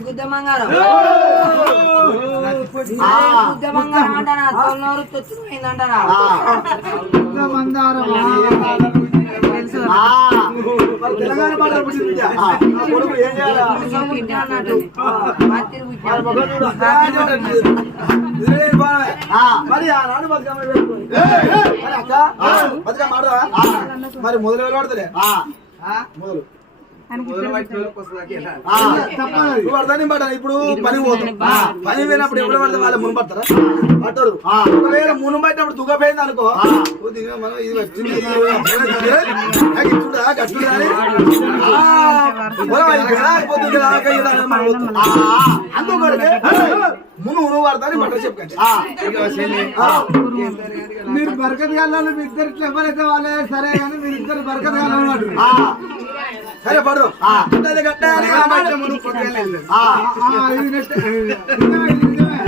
గుద్ద మంగారం ఆ, గుద్ద మంగారం అంటారా తోలనూరు తొచ్చుకుందంటారా ఆ. ఆ, మరి తెలంగాణ పాట పుట్టింది. ఆ, నా కొడుకు ఏం చేయాలా? అన్నట్టు మాతిరి వాళ్ళ మొఖం చూడు. ఇదే బాగా. ఆ, మరి ఆనాడు బతుకమ్మ పెట్టుకోని. మరి అక్క, బతుకమ్మ ఆడదా? మరి మొదలు ఎవరు ఆడతలే మొదలు ఇప్పుడు పని పోతాం. పని పోయినప్పుడు ఎప్పుడు పడితే వాళ్ళు మునుపడతారా పట్టరు. ఒకవేళ మునుపట్టినప్పుడు దుగ్గపోయింది అనుకో. మనం ఇది వచ్చింది. గట్టుడా. అందుకొరకే మును మును పడతాను బట్ట చెప్పండి మీరు బరకత్ గాళ్ళు మీ ఇద్దరు ఇట్లా ఎవరైతే వాళ్ళే సరే కానీ మీరు ఇద్దరు బరకత్ ఆ, సరే పడు. నిజమే, నిజమే.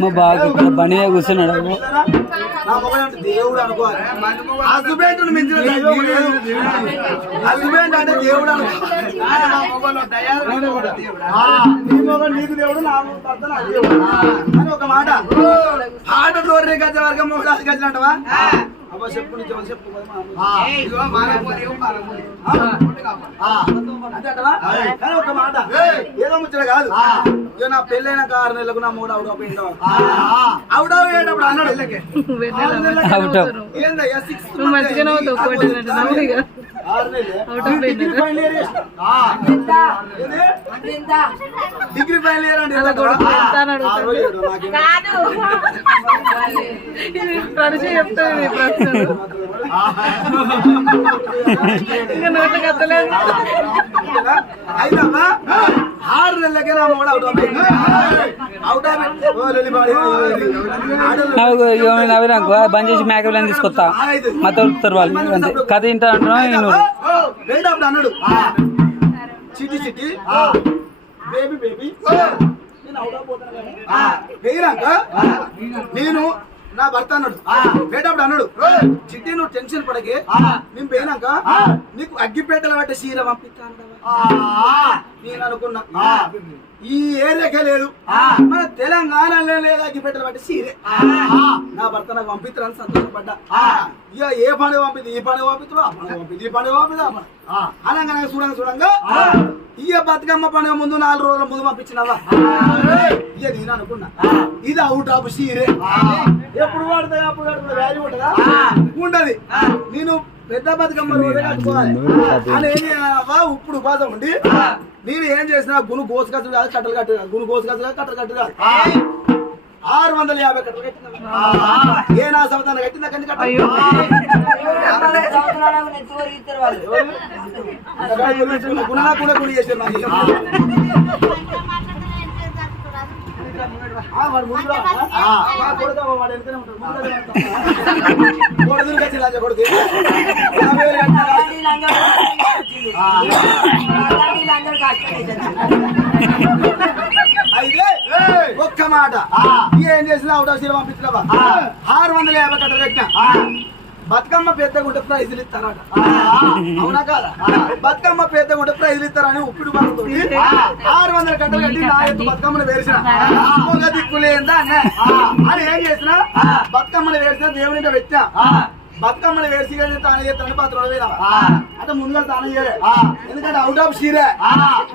మా బాగా ఇక్కడ బండి మీద కూర్చున్నాడు దేవుడు అనుకోవాలి. అంటే దేవుడు అనుకోవాలి ఆ, నీ మొగడు నీకు దేవుడు నా భర్త నాకు దేవుడు. అని ఒక మాట. ఆట దూరే గజ వర్గం అది గజలు అంటవా? ఒక మాట. ఏదో ముచ్చట కాదు. ఇక నా పెళ్ళైన ఆరు నెలలకు నా మూడు అవుట్ అయిపోయింది అవుట్ అయ్యేటప్పుడు అన్నాడు. ఏందయ్యా సిక్స్ డిగ్రీ. ఫైనల్ ఇయర్ అంటే అడుగుతాడు. ఆరు నాకేం నెలలకే నా మూడు అవుట్ అవుట్ బంద్ చేసి మేకలను తీసుకొస్తా మా తోలుతారు వాళ్ళు. అంతే. కథ ఇంటా అంటున్నావు అప్పుడు అన్నాడు. చిట్టి చిట్టి. బేబీ బేబీ నేను. వేయరాక నా భర్త అన్నాడు. వేటప్పుడు అన్నాడు. చిట్టి నువ్వు టెన్షన్ పడకే. నేను పోయినాక నీకు అగ్గిపేటలు పట్టే చీర పంపిస్తాను నేను అనుకున్నా. ఈ ఏరియాకే లేదు. మన తెలంగాణలో లేదు అగ్గిపేటలు పట్టే చీరే. నా భర్త నాకు పంపిస్తారని సంతోషపడ్డా. ఇక ఏ పండుగ పంపిద్ది ఈ పండుగ పంపిస్తాడు ఆ పండుగ పంపిద్ది ఈ పండుగ పంపిద్ది ఆ పండుగ. అనగానే చూడంగా చూడంగా. ఇక బతుకమ్మ పండుగ ముందు నాలుగు రోజుల ముందు పంపించినావా? ఇక నేను అనుకున్నా. ఇది అవుట్ ఆఫ్ సీరే. ఎప్పుడు వాడతా అప్పుడు వాడుతా వాల్యూ ఉంటుందా? ఉండదు. నేను పెద్ద బతుకమ్మ రోజే కట్టుకోవాలి. అని ఇప్పుడు ఉపాధం ఉండి. నేను ఏం చేసినా గును గోసు కాదు కట్టలు కట్టు కాదు. గును గోసు కట్టు కాదు కట్టలు కాదు. ఆరు వందల యాభై కట్టలు కట్టినా ఏ నా సంవత్సరం కట్టిందా కంది కట్ట అయ్యో సంవత్సరాలకు నెత్తి వరకు ఇస్తారు వాళ్ళు గుణనా కూడా గుడి చేశారు నాకు ఆ, వాడు ముందు రా. ఆ, మా కొడుకు వాడు వెనకనే ఉంటాడు. ముందరే ఉంటాడు. కొడుకు తిరిగి వచ్చి కొడుకు యాభై వేలు కట్టినా కాదు. అలాంటి లంగా ఒక్క మాట. ఏం చేసినా అవుట్ ఆఫ్ పంపించినావా ఆరు వందల యాభై కట్టలు కట్టినా బతుకమ్మ పెద్ద గుంట ప్రైజులు ఇస్తారట అవునా కాదా? బతుకమ్మ పెద్ద గుంట ప్రైజులు ఇస్తారని ఉప్పుడు పనుతో ఆరు వందల గంటలు కట్టి నా యొక్క బతుకమ్మను వేసిన దిక్కులేందా అన్న. అని ఏం చేసిన బతుకమ్మను వేసిన దేవుని పెట్టినా. బతుకమ్మను వేసి కానీ తాను చేస్తాను పాత్రలు వేరా అంటే ముందుగా తాను చేయలే. ఎందుకంటే అవుట్ ఆఫ్ సీరే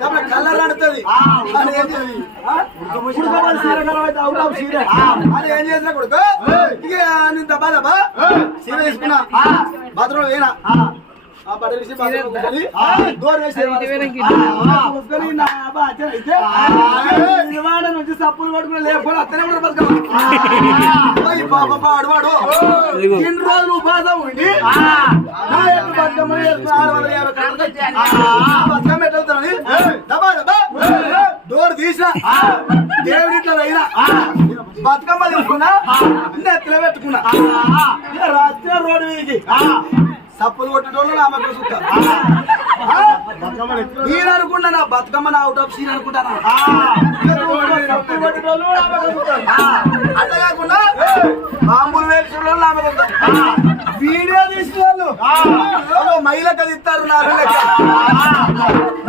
కాబట్టి కలర్ ఉడకబోయే సీర కలర్ అవుట్ ఆఫ్ సీరే అని ఏం చేసినా కొడుకు? ఇక నేను దబ్బా దబ్బా సీర తీసుకున్నా. బాత్రూమ్ వేనా ఆ బట్టలు తీసి బాత్రూమ్ కూర్చొని, డోర్ వేసి ఆ, కూర్చొని నా అబ్బా అచ్చా అయితే, విజయవాడ నుంచి సప్పులు పట్టుకుని లేకపోతే అత్తనే కూడా బతుకమ్మ ఓయ్ పాప పాడు వాడు ఇన్ని రోజులు ఉపాసం ఉండి నా యొక్క బతుకమ్మ వేసుకుని ఆరు వందల యాభై కట్టలు కట్టి, ఆ బతుకమ్మ ఎట్లా వెళ్తానని దబా దబా డోర్ తీసిన దేవుడి ఇట్లా అయినా బతుకమ్మ తీసుకున్నా నెత్తిలో పెట్టుకున్నా ఇక రాత్రి రోడ్డు సప్పులు కొట్టేటోళ్ళు నా మధ్య చూస్తారు నేను నా బతుకమ్మ నా అవుట్ ఆఫ్ సీన్ అనుకుంటాను? అంతే కాకుండా మామూలు వేసిన నా మీద వీడియో తీసిన వాళ్ళు ఓ మహిళకి అది ఇస్తారు నా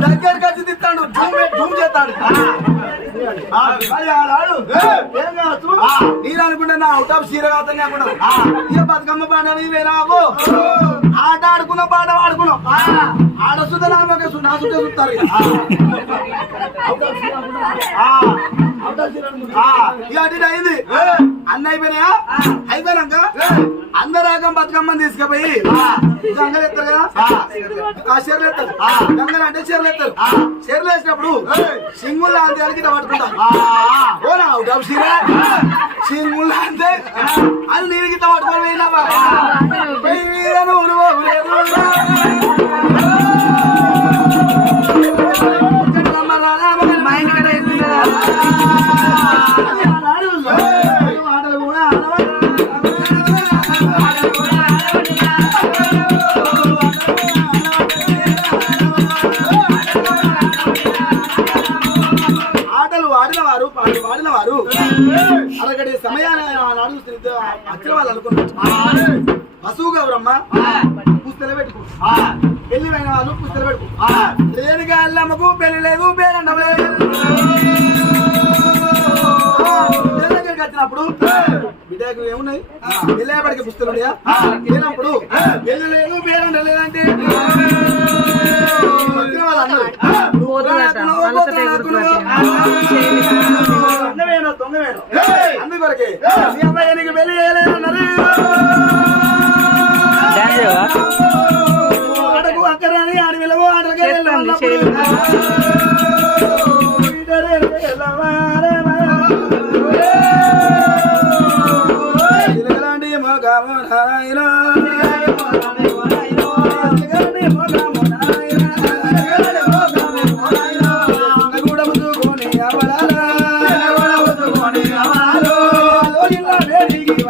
దగ్గరికి వచ్చి తిత్తాడు జూమ్ జూమ్ చేస్తాడు. మరి నేను అనుకుంటా అవుట్ ఆఫ్ సీర కాదని అనుకున్నాను ఇక బతుకమ్మ పాట వేరావు ఆట ఆడుకున్న పాట ఆడుకున్నాం ఆడ సుధ నా నా సుట్టే చూస్తారు అటు అయింది. అన్ని అయిపోయినాయా? అయిపోయినాక అందరాగం బతుకమ్మని తీసుకుపోయి గంగలు ఎత్తారు కదా? చీరలు ఎత్తారు. గంగలు అంటే చీరలు ఎత్తారు. చీరలు వేసినప్పుడు సింగుల్ లాంటి వాళ్ళకి పట్టుకుంటారు. ఓ నా అవుట్ ఆఫ్ చీర? సింగుల్ లాంటి అది నేను ఇట్లా పట్టుకొని పోయినావా? వారు అరగడి సమయాన్ని ఆనాడు వచ్చిన వాళ్ళు అనుకున్నారు. పశువు గౌరమ్మ పుస్తలు పెట్టుకో. పెళ్ళి వాళ్ళు పుస్తలు పెట్టుకో. లేని గాళ్ళమ్మకు పెళ్ళి లేదు నువ్వు పోతుందట. పోతున్నావు, వాళ్ళతోటే పోతున్నావు, ఎగురుతుంది. అందమేనో దొంగమేనో అందుకొరకే మీ అబ్బాయి నీకు పెళ్ళి ఆడకు అక్కరని ఆడి విలువ ఆడకే చేస్తాంది,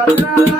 la la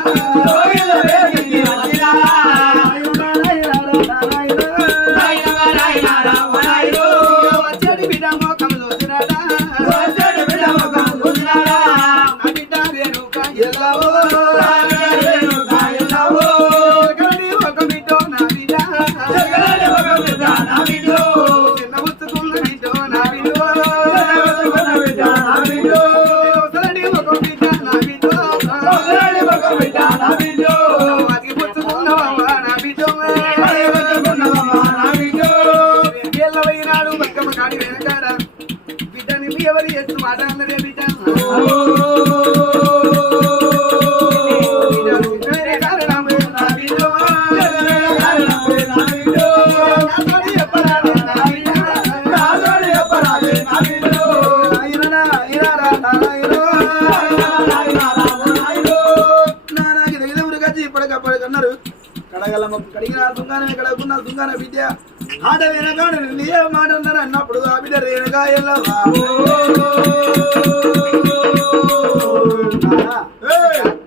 మాట అన్నారు అన్నప్పుడు ఆ బిడ్డ రేణుగా ఎల్లవా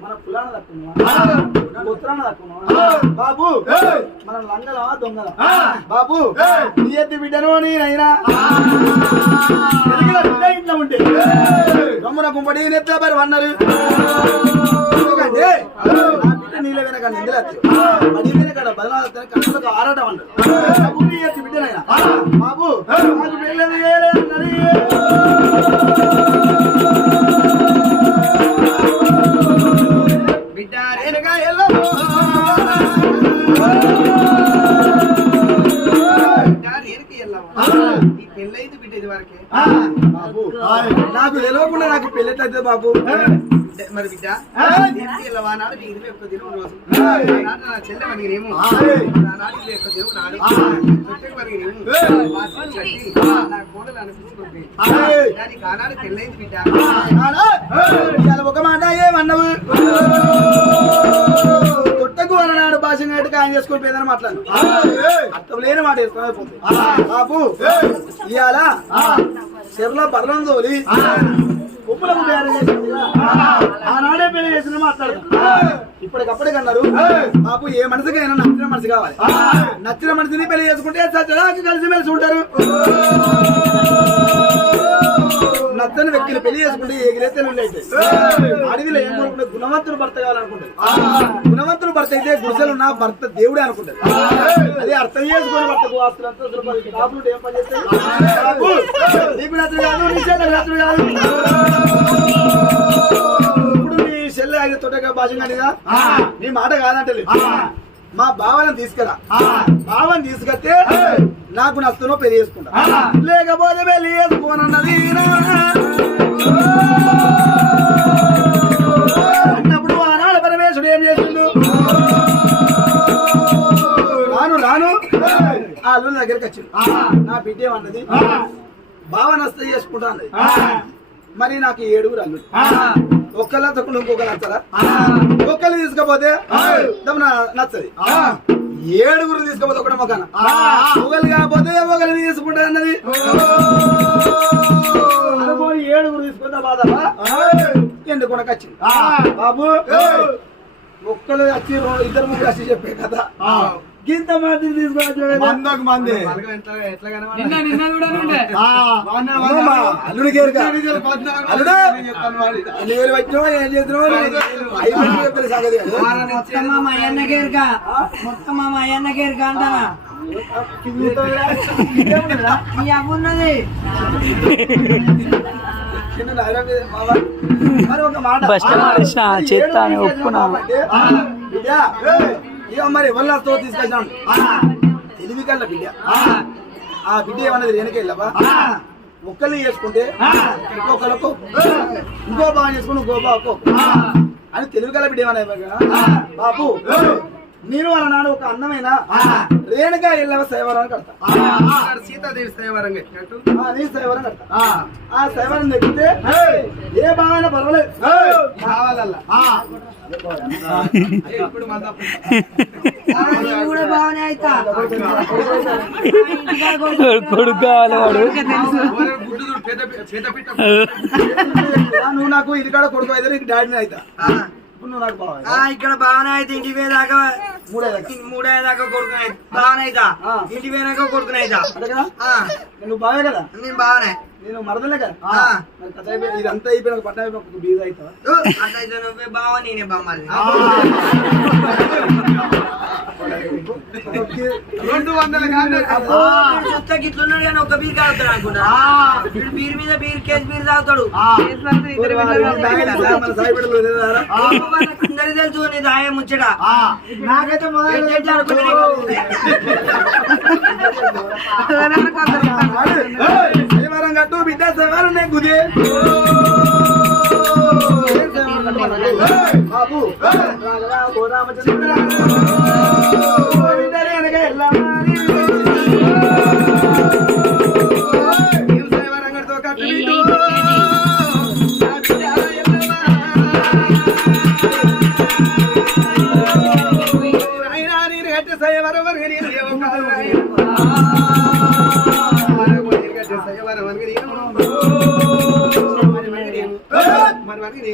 మన పులాన తక్కువ బాబు మన లంగలమా దొంగల? బాబు నీ ఎత్తి బిడ్డను నేనైనా? ఇంట్లో ఉంటే గమ్మున గుమ్మడి నెత్త బరి అన్నారు. ఎందుకంటే అంటే నీళ్ళ వెనక నిందలు వస్తాయి పడి వెనక బదలాస్తాయి కళ్ళకు ఆడటం అంటారు భూమి ఎత్తి బిడ్డనైనా బాబు నాకు పెళ్ళని. బిడ్డ రేణుగా ఎల్లమ్మ. పెళ్ళైంది బిడ్డ ఇది వరకే. బాబు. నాకు తెలియకుండా నాకు పెళ్ళెట్లయితే బాబు? మరి బిడ్డ? ఎల్లమ్మ నాడు నీ ఇరవై ఒక్క దినం రోజు. ఆనాడు నా చెల్లె మరిగినేమో. ఆనాడు ఇరవై ఒక్క దినం నాడు. తొట్టెకు మరిగినేమో. వాసన కట్టి నా కోడలు అనిపించుకుంది. దానికి ఆనాడు పెళ్ళైంది బిడ్డ. ఇవాళ ఒక మాట ఏమన్నావు తొట్టకు అన్నాడు భాష గట్టి ఆయన చేసుకొని పోయిందని మాట్లాడు అర్థం లేని మాట వేసుకొని అయిపోతుంది బాబు ఇవాళ చెరులో బర్రం తోలి కుప్పలకు చేసింది కదా. ఆనాడే పెళ్ళి చేసిన మాట్లాడతాం ఇప్పటికప్పటికి అన్నారు బాబు ఏ మనసుకైనా నచ్చిన మనసు కావాలి. నచ్చిన మనిషిని పెళ్ళి చేసుకుంటే సత్యరాకి కలిసి మెలిసి ఉంటారు. నచ్చని వ్యక్తిని పెళ్ళి చేసుకుంటే ఎగిరైతే అయితే. అడవిలో ఏం కోరుకుంటే గుణవంతుడు భర్త కావాలనుకుంటారు గుణవంతుడు భర్త అయితే గుడిసెలు ఉన్న భర్త దేవుడే అనుకుంటారు అదే అర్థం చేసుకుని భర్తకు ఆస్తులు అంతా సులభం. కాపులు ఉంటే ఏం పని చేస్తాయి కాపు, నీకు నచ్చదు కాదు నీ చెల్లెకు నచ్చదు కాదు. చెల్లె ఆయన తొట్టగా భాష కానిదా నీ మాట కాదంటలే. మా భావన తీసుకురా. భావన తీసుకొస్తే నాకు నచ్చునో పెళ్ళి చేసుకుంటా. లేకపోతే పెళ్ళి చేసుకోనన్నది అన్నప్పుడు ఆనాడు పరమేశ్వరుడు ఏం చేసిండు? రాను రాను. ఆ అల్లుని దగ్గరికి వచ్చిండు. నా బిడ్డ ఏమన్నది? భావన వస్తే చేసుకుంటా అన్నది. మరి నాకు ఏడుగురు అల్లుడు. ఒక్కళ్ళ తక్కువ ఇంకొకరు నచ్చరా ఒక్కళ్ళు తీసుకపోతే నచ్చది. ఏడుగురు తీసుకపోతే ఒకటి మొక్కన ఒకళ్ళు కాకపోతే ఒకళ్ళు తీసుకుంటా అన్నది. ఏడుగురు తీసుకుంటా బాధపా ఎందుకు వచ్చింది బాబు ఒక్కళ్ళు వచ్చి ఇద్దరు ముగ్గురు వచ్చి చెప్పే కదా. గింత మంది. మొత్తం మా అంటారా బస్ నడిచిన ఇక మరి ఎవరితో తీసుకొచ్చాను. తెలివి కల్ల బిడ్డ. ఆ బిడ్డ ఏమన్నది రేణుకెళ్ళవా ఒక్కళ్ళు చేసుకుంటే ఇంకొకళ్ళకు ఇంకో బాగా చేసుకుని ఇంకో బాగు అని తెలివి కల్ల బిడ్డ ఏమన్నా బాబు నేను వాళ్ళ నాడు ఒక అందమైన రేణుగా ఎల్లవ సేవరాన్ని కడతా సీతాదేవి స్థావరం కట్టినట్టు? ఆ, నీ సేవరం కడతా ఆ సేవరం తెచ్చితే ఏ బాగా పర్వాలేదు. కావాలల్లా. ఇప్పుడు కూడా బాగానే అవుతా కొడుకు కావాలి వాడు నువ్వు నాకు ఇది కాడ కొడుకు అయితే నీకు డాడీని అవుతా ఇక్కడ బాగానే అయితే ఇంటి పోయేదాకా మూడే దాకా. బాగానే అవుతా. ఇంటి పోయినాక కొడుకునే అవుతా అంతే కదా? ఆ, నువ్వు బాగా కదా? నేను బాగానే నేను మరదలే కదా. మరి కథ అయిపోయి ఇదంతా అయిపోయిన పట్టణ అయిపోయి బీజ్ అవుతావా అట్లయితే నువ్వే బావ నేనే బొమ్మది రెండు వందల గిట్లున్నాడు కానీ ఒక బీర్ అనుకున్నా వీడు బీర్ మీద బీర్ కేసు బీర్ తాగుతాడు? అందరికి తెలుసు నీ దాయం ముచ్చట నాకైతే అనుకుంటే శనివారం కట్టు బిడ్డ శనివారం నేను కుదే బాబు. రాఘవ,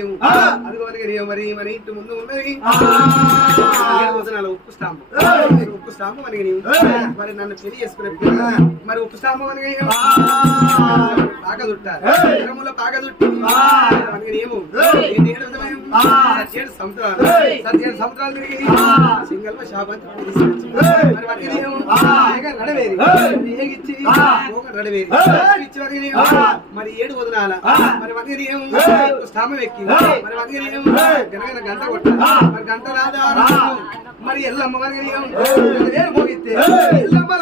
నీవు ఆ. అది వరకు నీవు మరి మన ఇంటి ముందు ఉన్నది ఉప్పు స్టాంపు నీవు మరి నన్ను పెళ్ళి చేసుకునే. మరి ఉప్పు స్టాంపు మనకి నీవు. పాక చుట్టారు తిరుమల పాక చుట్టి మనకి నీవు ఏంటి ఏడు? సత్యేడు సంవత్సరాలు. సత్యేడు సంవత్సరాలు తిరిగి సింగల్వ శాపంతి మరి ఏగిచ్చి ఇచ్చి? వాటికి నీవు మరి ఏడు వదనాల. మరి వాటికి నీవు స్టామం ఎక్కి. మరి నీవు గనగన గంట కొట్ట మరి గంట రాదా. మరి ఎల్లమ్మ వేరు మోగిస్తే ఎల్లమ్మ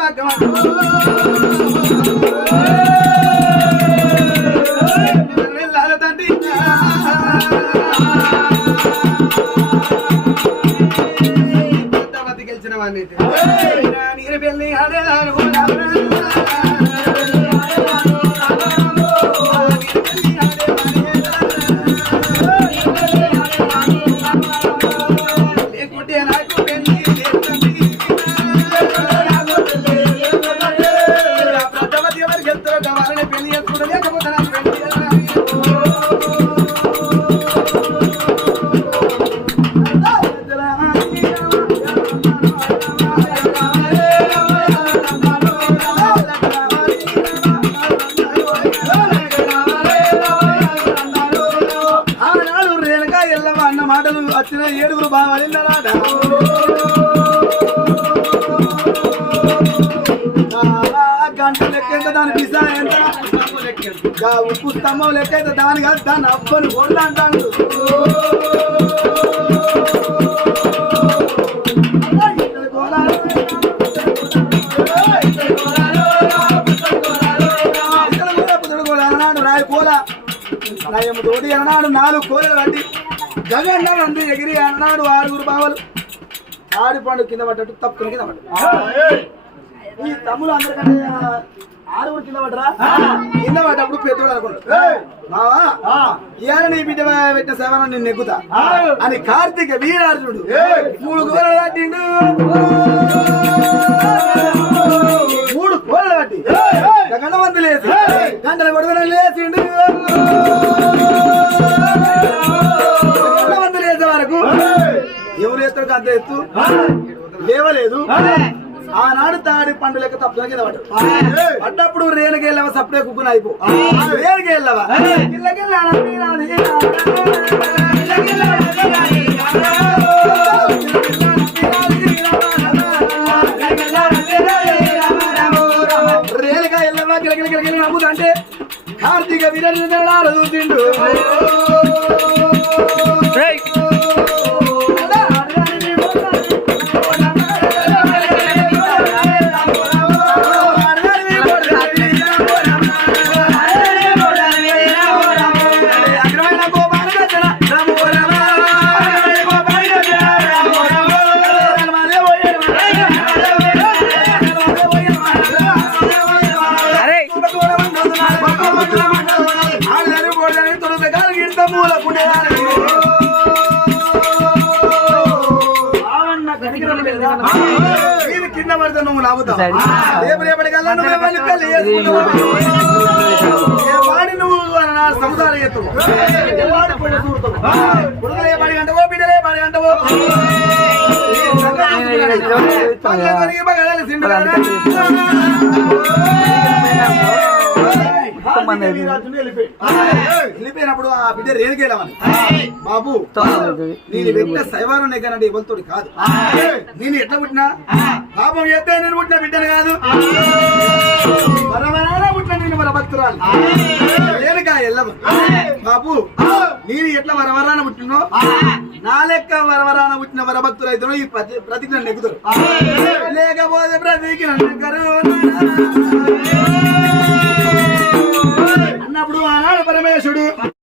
పెద్దవతి గెలిచిన వాడిని నీరు పెళ్ళి ఆడేదాను ఎల్లమ్మ వచ్చిన ఏడుగురు బావాలిన్నారాట గంట లెక్క దాని పిసా ఎంత ఉప్పు స్తంభం లెక్క అయితే దాని కాదు దాన్ని అబ్బని కొడతా అంటాడు అన్నాడు రాయి కోల నయం తోటి అన్నాడు నాలుగు కోరలు కట్టి జగన్ అంది ఎగిరి అన్నాడు ఆరుగురు బావలు ఆడి పండు కింద పడ్డట్టు తప్పుకుని కింద పడ్డాడు ఈ తమ్ముడు అందరికంటే ఆరుగురు కింద పడ్డరా? కింద పడ్డప్పుడు పెద్దోడు అనుకున్నాడు మావా ఇవాళ నీ బిడ్డ పెట్టిన సేవన నేను నెగ్గుతా. అని కార్తీక వీరార్జునుడు. మూడు కోరలు కట్టిండు. మూడు కోరలు కట్టి. గంటమంది లేచి గంటల పడుకుని లేచిండు. ఎత్తుకు అంత ఎత్తు. లేవలేదు. ఆనాడు తాడి పండు లెక్క తప్పుల కింద పడ్డాడు. పడ్డప్పుడు రేణుకెళ్ళవా సప్పుడే కుక్కున అయిపో. రేణుకెళ్ళవా? రేణుగా మీరు కింద పడితే నువ్వు లాగుతావు? రేపు రేపటికల్లా నువ్వు ఎవరిని పెళ్ళి చేసుకుంటావు? నువ్వు సముదాయం ఎత్తు వాడి పొడి గంటవో బిడ్డలే పడి గంటవో. సిండు వెళ్ళిపోయినప్పుడు ఆ బిడ్డ రేణుకెళ్ళమని బాబు నేను పెట్టిన శైవారం నెగ్గనంటే ఇవ్వతోటి కాదు. నేను ఎట్లా పుట్టినా? పాపం చేస్తే నేను పుట్టిన బిడ్డను కాదు. వరవరాన పుట్టిన నేను మన భక్తురాలు. రేణుకా ఎల్లవ బాబు నేను ఎట్లా వరవరాన పుట్టినో? నా లెక్క వరవరాన పుట్టిన వరభక్తులు అయితే ఈ ప్రతి ప్రతిజ్ఞ నెగ్గుతారు. లేకపోతే ప్రతిజ్ఞ నెగ్గరు అన్నప్పుడు ఆనాడు పరమేశ్వరుడు